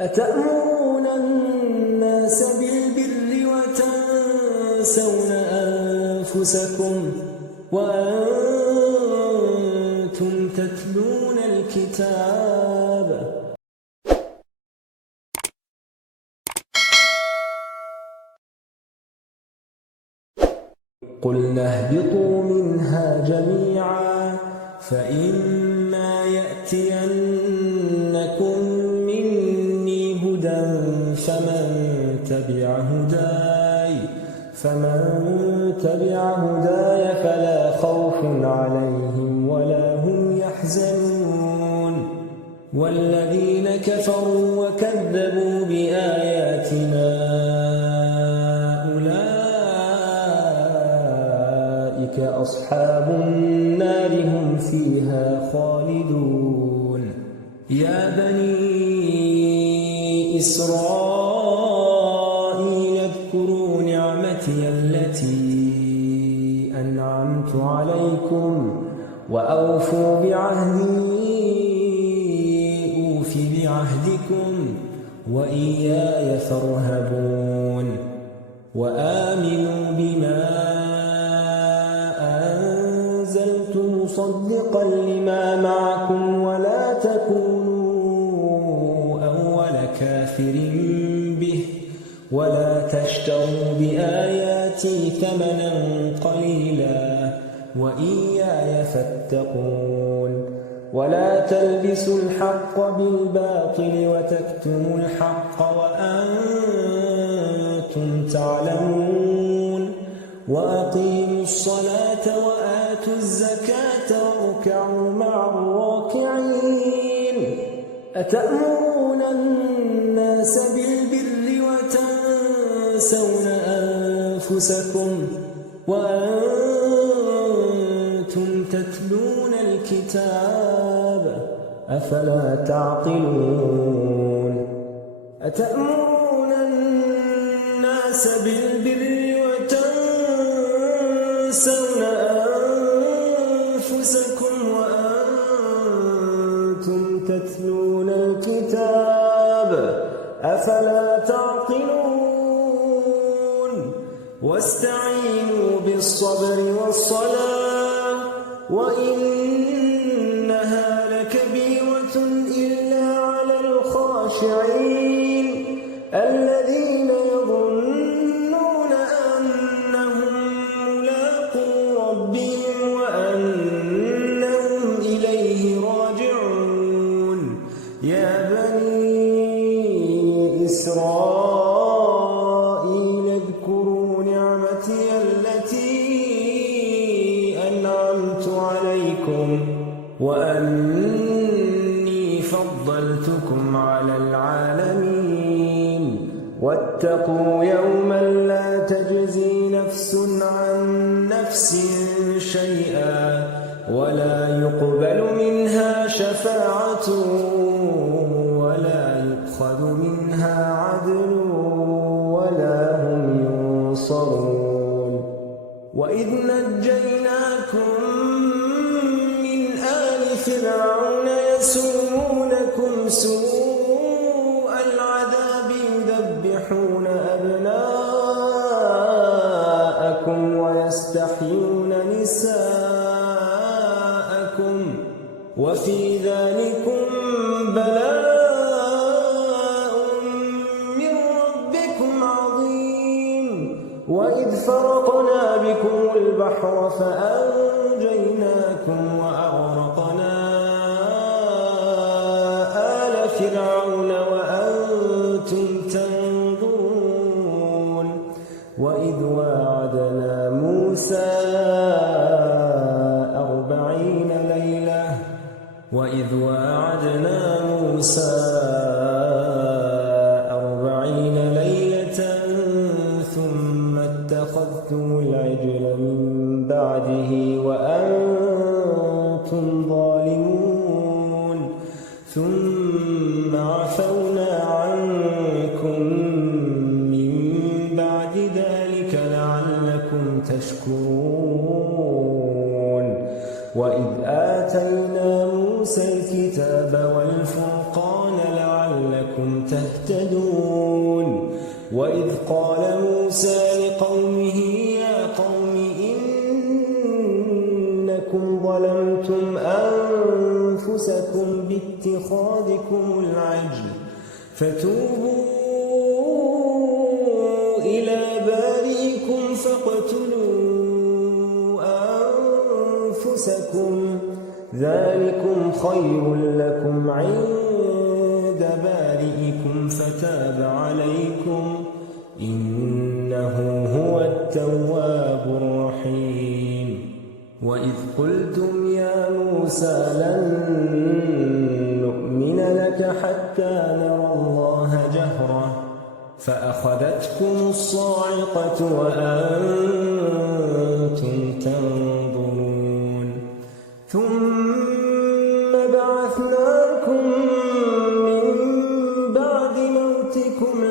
أتأمرون الناس بالبر وتنسون أنفسكم وأنتم تتلون الكتاب قلنا اهبطوا منها جميعا فإما يأتينكم مني هدى فمن تبع هداي فلا خوف عليهم ولا هم يحزنون والذين كفروا وكذبوا بآياتنا أولئك أصحاب النار هم فيها خالدون يا بني إسرائيل اذكروا نعمتي التي أنعمت عليكم وأوفوا بعهدي أوف بعهدكم وإياي فارهبون وآمنوا بما أنزلت مصدقا لما معكم ولا تكونوا أول كافر به ولا تشتروا بآياتي ثمنا قليلا وإياي فاتقون ولا تلبسوا الحق بالباطل وتكتموا الحق وأنتم تعلمون وأقيموا الصلاة وآتوا الزكاة واركعوا مع الراكعين أتأمرون الناس بالبر وتنسون أنفسكم وأنتم تتلون الكتاب أفلا تعقلون أتأمرون الناس بالبر وتنسون أنفسكم وأنتم تتلون الكتاب أفلا تعقلون واستعينوا بالصبر والصلاة وإنها لكبيرة إلا على الخاشعين الذين يظنون أنهم ملاقو ربهم وأنهم إليه راجعون يا بني إسرائيل اذكروا نعمتي التي أنعمت عليكم وأني فضلتكم على العالمين واتقوا يوما لا تجزي نفس عن نفس شيئا ولا يقبل منها شفاعة ولا يؤخذ منها عدل ولا هم ينصرون وإذ نجيناكم من آل فرعون يسومونكم سوء العذاب يذبحون أبناءكم ويستحيون نساءكم وفي ذلكم بلاء من ربكم عظيم وإذ فرقنا بكم البحر فأنجيناكم وأغرقنا آل فرعون وأنتم تنظرون وإذ واعدنا موسى 40 ليلة ثم اتخذتم العجل من بعده وأنتم ظالمون ثم عفونا عنكم من بعد ذلك لعلكم تشكرون وإذ آتينا موسى الكتاب والفرقان تهتدون وإذ قال موسى لقومه يا قوم إنكم ظلمتم أنفسكم باتخاذكم العجل فتوبوا إلى بارئكم فاقتلوا أنفسكم ذلكم خير لكم عند بارئكم فتاب عليكم إنه هو التواب الرحيم وإذ قلتم يا موسى لن نؤمن لك حتى نرى الله جهرة فأخذتكم الصاعقة وأنتم تنظرون ثم بعثناكم من بعد موتكم